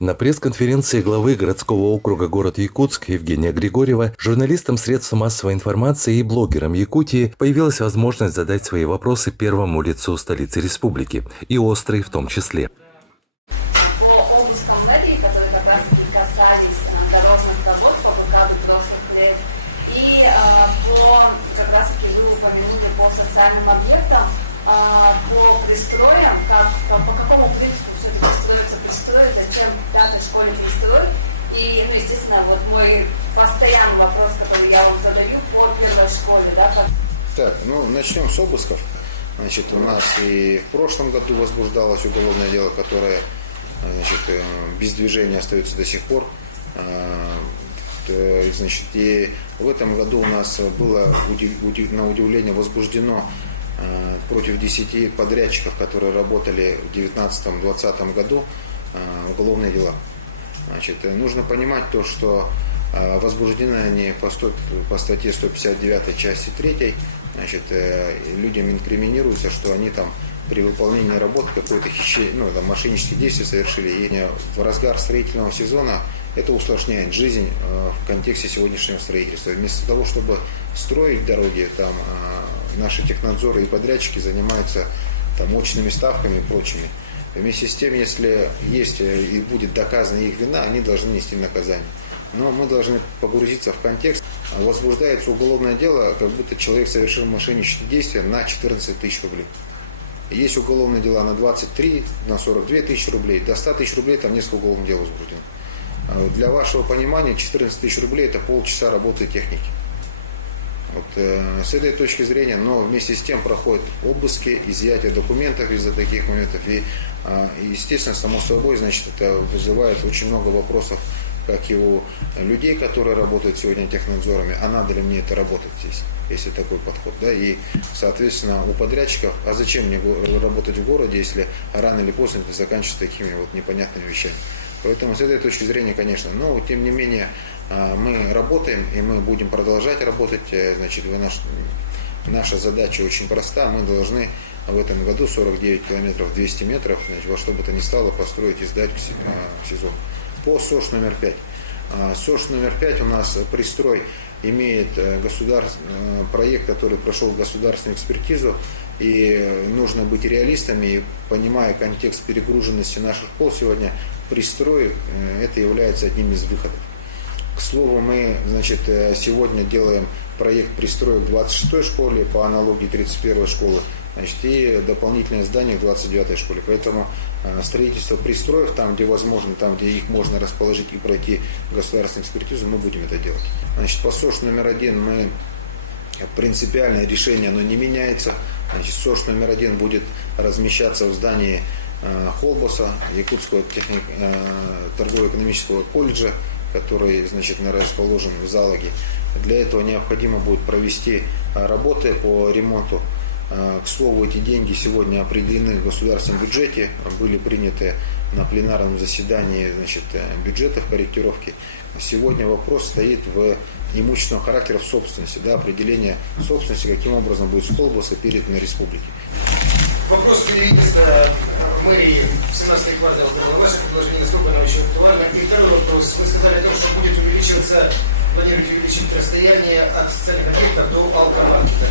На пресс-конференции главы городского округа город Якутск Евгения Григорьева журналистам средств массовой информации и блогерам Якутии появилась возможность задать свои вопросы первому лицу столицы республики, и острые в том числе. По обыскам мэрии, которые как раз касались дорожных работ по блокаду взрослых лет, и по, как раз таки вы упомянули, по социальным объектам, по пристроям, по какому принципу все-таки строятся пристрои, зачем в пятой школе пристрой. И, естественно, вот мой постоянный вопрос, который я вам задаю по первой школе, да. Так, начнем с обысков. Значит, у нас и в прошлом году возбуждалось уголовное дело, которое, значит, без движения остается до сих пор. Значит, и в этом году у нас было, на удивление, возбуждено против 10 подрядчиков, которые работали в 2019-2020 году, уголовные дела. Значит, нужно понимать то, что возбуждены они по статье 159 части 3. Значит, людям инкриминируется, что они там при выполнении работ какое-то мошеннические действия совершили. И в разгар строительного сезона это усложняет жизнь в контексте сегодняшнего строительства. Вместо того, чтобы строить дороги, там наши технадзоры и подрядчики занимаются там очными ставками и прочими. Вместе с тем, если есть и будет доказана их вина, они должны нести наказание. Но мы должны погрузиться в контекст. Возбуждается уголовное дело, как будто человек совершил мошеннические действия на 14 тысяч рублей. Есть уголовные дела на 23, на 42 тысячи рублей, до 100 тысяч рублей там несколько уголовных дел возбуждено. Для вашего понимания, 14 тысяч рублей это полчаса работы техники. Вот, с этой точки зрения, но вместе с тем проходят обыски, изъятие документов из-за таких моментов. И, естественно, само собой, значит, это вызывает очень много вопросов, как и у людей, которые работают сегодня технадзорами, а надо ли мне это работать здесь, если такой подход. Да? И, соответственно, у подрядчиков, а зачем мне работать в городе, если рано или поздно это заканчивается такими вот непонятными вещами. Поэтому с этой точки зрения, конечно, но тем не менее мы работаем и мы будем продолжать работать. Значит, наша задача очень проста. Мы должны в этом году 49 километров 200 метров, значит, во что бы то ни стало, построить и сдать к сезону. По СОШ номер 5. СОШ номер 5 у нас пристрой имеет проект, который прошел государственную экспертизу. И нужно быть реалистами, и понимая контекст перегруженности наших школ сегодня, пристрой это является одним из выходов. К слову, мы, значит, сегодня делаем проект пристроек в 26-й школе по аналогии 31-й школы, значит, и дополнительное здание в 29-й школе. Поэтому строительство пристроев, там, где возможно, там, где их можно расположить и пройти государственную экспертизу, мы будем это делать. Значит, по СОШ номер 1 мы принципиальное решение, оно не меняется. Значит, СОШ номер 1 будет размещаться в здании Холбоса, Якутского торгово-экономического колледжа, который, значит, расположен в Залаге. Для этого необходимо будет провести работы по ремонту. К слову, эти деньги сегодня определены в государственном бюджете, были приняты на пленарном заседании, значит, бюджетов корректировки. Сегодня вопрос стоит в имущественного характера в собственности, да, определение собственности, каким образом будет с Холбоса передано республике. Вопрос переведется мэрии в 17-й квартал. Это было ваше предложение, насколько оно еще актуально. И второй вопрос. Вы сказали о том, что будет увеличиваться, планируете увеличить расстояние от социальных объектов до алкомаркета.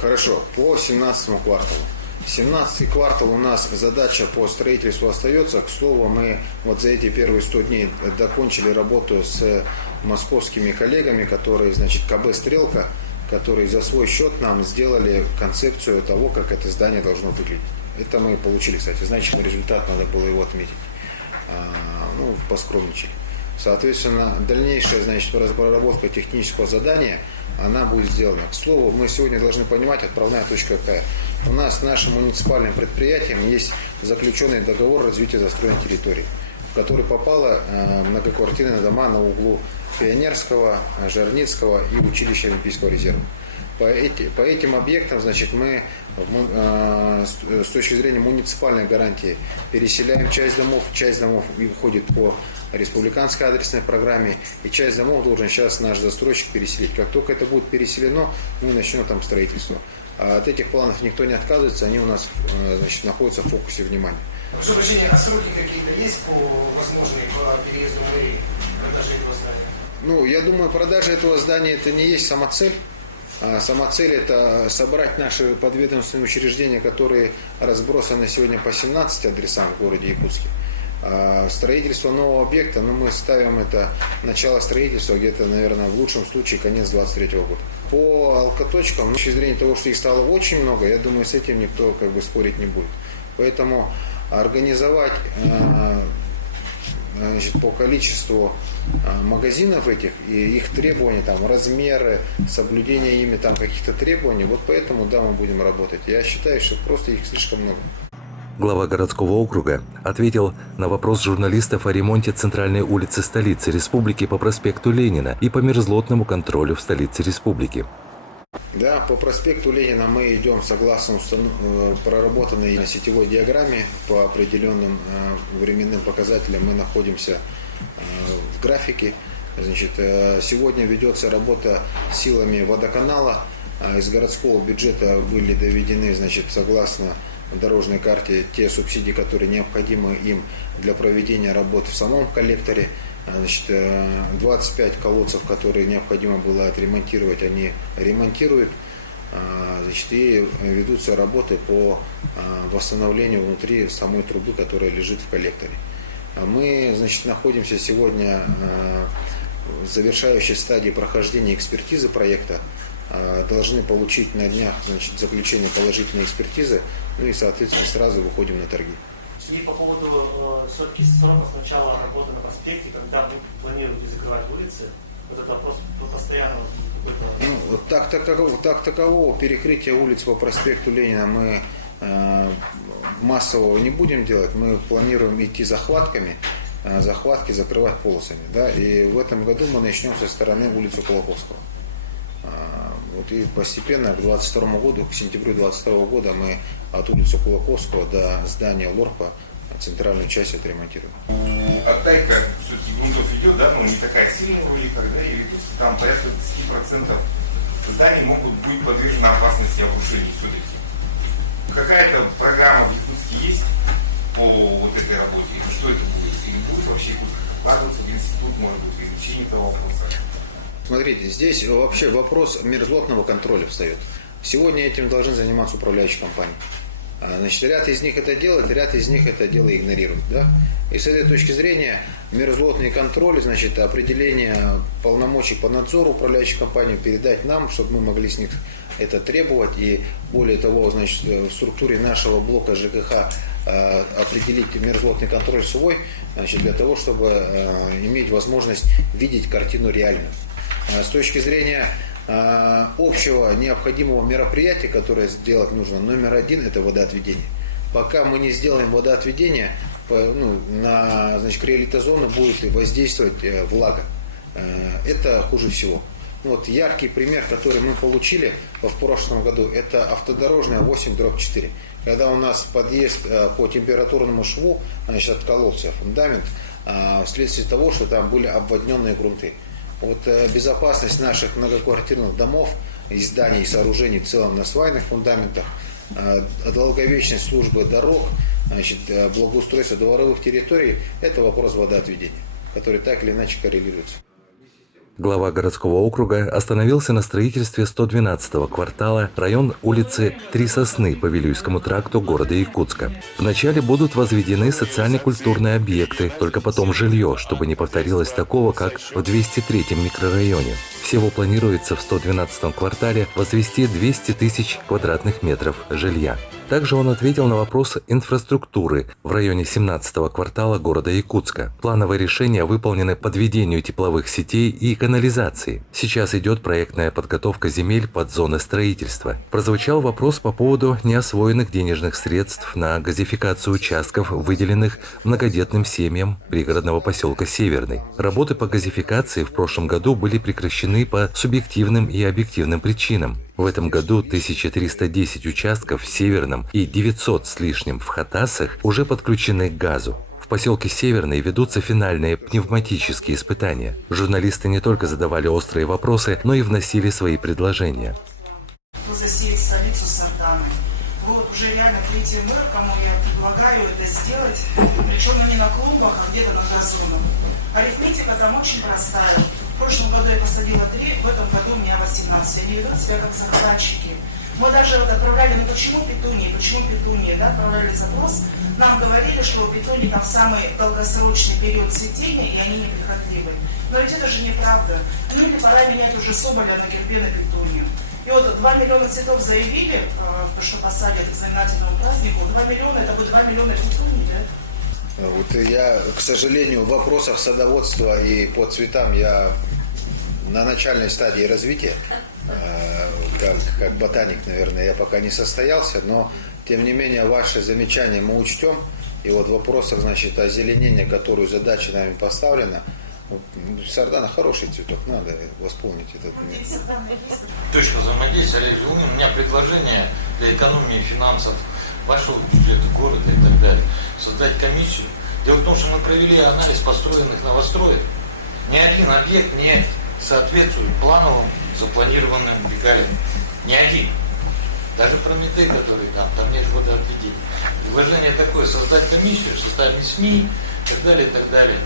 Хорошо, по 17-му кварталу. 17-й квартал у нас задача по строительству остается. К слову, мы вот за эти первые 100 дней закончили работу с московскими коллегами, которые, значит, КБ «Стрелка», которые за свой счет нам сделали концепцию того, как это здание должно выглядеть. Это мы получили, кстати, значимый результат, надо было его отметить. Поскромничали. Соответственно, дальнейшая, значит, проработка технического задания, она будет сделана. К слову, мы сегодня должны понимать, отправная точка какая. У нас с нашим муниципальным предприятием есть заключенный договор развития застроенной территории, в который попало многоквартирные дома на углу Пионерского, Жарницкого и училища Олимпийского резерва. По этим объектам, значит, мы с точки зрения муниципальной гарантии переселяем часть домов уходит по республиканской адресной программе, и часть домов должен сейчас наш застройщик переселить. Как только это будет переселено, мы начнем там строительство. А от этих планов никто не отказывается, они у нас, значит, находятся в фокусе внимания. Прошу прощения, а сроки какие-то есть возможные по переезду мэрии, продаже этого здания? Ну, я думаю, продажа этого здания это не есть самоцель. Самоцель это собрать наши подведомственные учреждения, которые разбросаны сегодня по 17 адресам в городе Якутске. Строительство нового объекта, мы ставим это начало строительства где-то, наверное, в лучшем случае конец 2023 года. По алкоточкам, с точки зрения того, что их стало очень много, я думаю, с этим никто спорить не будет. Поэтому организовать по количеству магазинов этих и их требований, размеры, соблюдение ими каких-то требований, вот поэтому, да, мы будем работать. Я считаю, что просто их слишком много. Глава городского округа ответил на вопрос журналистов о ремонте центральной улицы столицы республики по проспекту Ленина и по мерзлотному контролю в столице республики. Да, по проспекту Ленина мы идем согласно проработанной сетевой диаграмме по определенным временным показателям. Мы находимся в графике. Сегодня ведется работа силами водоканала. Из городского бюджета были доведены, согласно дорожной карте, те субсидии, которые необходимы им для проведения работ в самом коллекторе. 25 колодцев, которые необходимо было отремонтировать, они ремонтируют. И ведутся работы по восстановлению внутри самой трубы, которая лежит в коллекторе. Мы, находимся сегодня в завершающей стадии прохождения экспертизы проекта. Должны получить на днях заключение положительной экспертизы, и, соответственно, сразу выходим на торги. И по поводу все-таки сроков начала работы на проспекте, когда вы планируете закрывать улицы, вот это вопрос постоянно Так такового перекрытия улиц по проспекту Ленина мы массового не будем делать. Мы планируем идти захватки закрывать полосами. Да? И в этом году мы начнем со стороны улицы Кулаковского. И постепенно к 22 году, к сентябрю 22 года мы от улицы Кулаковского до здания Лорпа центральную часть отремонтируем. Оттайка все-таки грунтов идет, да, но не такая сильная вроде как, да, и там порядка 10% зданий могут быть подвержены опасности обрушения все-таки. Какая-то программа в Якутске есть по вот этой работе? И что это будет? Или будет вообще вкладываться в институт, может быть, изучение этого вопроса? Смотрите, здесь вообще вопрос мерзлотного контроля встает. Сегодня этим должны заниматься управляющие компании. Ряд из них это делает, ряд из них это дело игнорирует. Да? И с этой точки зрения мерзлотный контроль, определение полномочий по надзору управляющей компании передать нам, чтобы мы могли с них это требовать. И более того, в структуре нашего блока ЖКХ определить мерзлотный контроль свой, для того, чтобы иметь возможность видеть картину реально. С точки зрения общего необходимого мероприятия, которое сделать нужно, номер один – это водоотведение. Пока мы не сделаем водоотведение, на криолитозону будет воздействовать влага. Это хуже всего. Яркий пример, который мы получили в прошлом году, это автодорожная 8/4. Когда у нас подъезд по температурному шву откололся фундамент вследствие того, что там были обводненные грунты. Безопасность наших многоквартирных домов, и зданий, и сооружений в целом на свайных фундаментах, долговечность службы дорог, благоустройство дворовых территорий – это вопрос водоотведения, который так или иначе коррелируется. Глава городского округа остановился на строительстве 112-го квартала, район улицы Три Сосны по Вилюйскому тракту города Якутска. Вначале будут возведены социально-культурные объекты, только потом жилье, чтобы не повторилось такого, как в 203-м микрорайоне. Всего планируется в 112-м квартале возвести 200 тысяч квадратных метров жилья. Также он ответил на вопрос инфраструктуры в районе 17-го квартала города Якутска. Плановые решения выполнены по подведению тепловых сетей и канализации. Сейчас идет проектная подготовка земель под зоны строительства. Прозвучал вопрос по поводу неосвоенных денежных средств на газификацию участков, выделенных многодетным семьям пригородного поселка Северный. Работы по газификации в прошлом году были прекращены по субъективным и объективным причинам. В этом году 1310 участков в Северном и 900 с лишним в Хатасах уже подключены к газу. В поселке Северный ведутся финальные пневматические испытания. Журналисты не только задавали острые вопросы, но и вносили свои предложения. Засеять столицу сортами. Вы уже реально третий мэр, кому я предлагаю это сделать, причем не на клумбах, а где-то на газонах. Арифметика там очень простая. В прошлом году я посадила 3, в этом году у меня 18. Они ведут себя как захватчики. Мы даже вот отправляли, ну почему петунии, да, отправляли запрос. Нам говорили, что у петунии там самый долгосрочный период цветения, и они неприхотливы. Но ведь это же неправда. Ну или пора менять уже соболя на кирпе на петунию. И вот 2 миллиона цветов заявили, что посадят к знаменательному празднику. 2 миллиона, это будет 2 миллиона петуний, да? Вот я, к сожалению, в вопросах садоводства и по цветам я на начальной стадии развития, как ботаник, наверное, я пока не состоялся, но тем не менее ваши замечания мы учтем. И вот в вопросах, значит, озеленения, которую задача нами поставлена, сардана хороший цветок, надо восполнить этот. Точка взаимодействия, Олег Желудин. У меня предложение для экономии финансов вашего бюджета, города и так далее. Создать комиссию. Дело в том, что мы провели анализ построенных новостроек. Ни один объект не соответствует плановым запланированным бегалям. Ни один. Даже Прометей, который там нет водоотведения. Предложение такое: создать комиссию в составе СМИ и так далее, и так далее.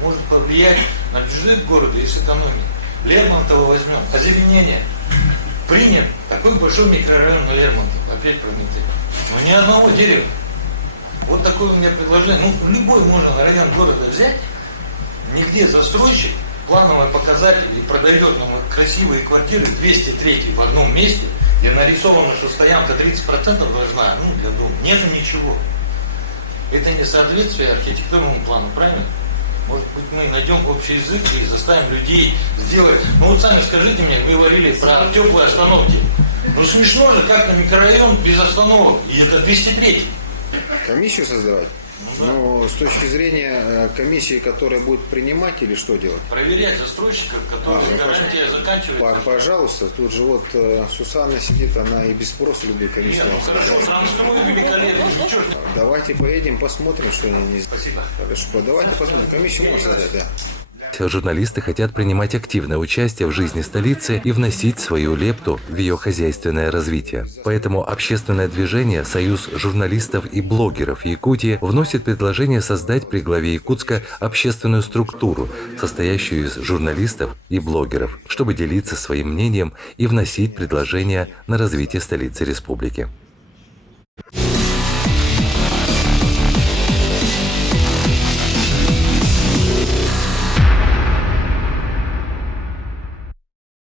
Может повлиять на бюджет города и сэкономить. Лермонтова возьмем. Озеленение. Принят такой большой микрорайон на Лермонтова. Опять Прометей. Но ни одного дерева. Вот такое у меня предложение. Ну, любой можно район города взять. Нигде застройщик плановый показатель и продает нам красивые квартиры 203 в одном месте, где нарисовано, что стоянка 30% должна, ну, для дома. Нету ничего. Это несоответствие архитектурному плану, правильно? Может быть, мы найдем общий язык и заставим людей сделать. Ну вот сами скажите мне, вы говорили про теплые остановки. Ну смешно же, как-то микрорайон без остановок. И это 203. Комиссию создавать? Ну, с точки зрения комиссии, которая будет принимать или что делать? Проверять застройщиков, которые гарантия заканчивается. Пожалуйста, тут же вот Сусанна сидит, она и без спроса любые комиссии. Нет, ну хорошо, трансстрой великолепно, ничего. Давайте поедем, посмотрим, что они не... Спасибо. Хорошо, давайте посмотрим. Комиссию можно создать, да. Журналисты хотят принимать активное участие в жизни столицы и вносить свою лепту в ее хозяйственное развитие. Поэтому общественное движение «Союз журналистов и блогеров Якутии» вносит предложение создать при главе Якутска общественную структуру, состоящую из журналистов и блогеров, чтобы делиться своим мнением и вносить предложения на развитие столицы республики.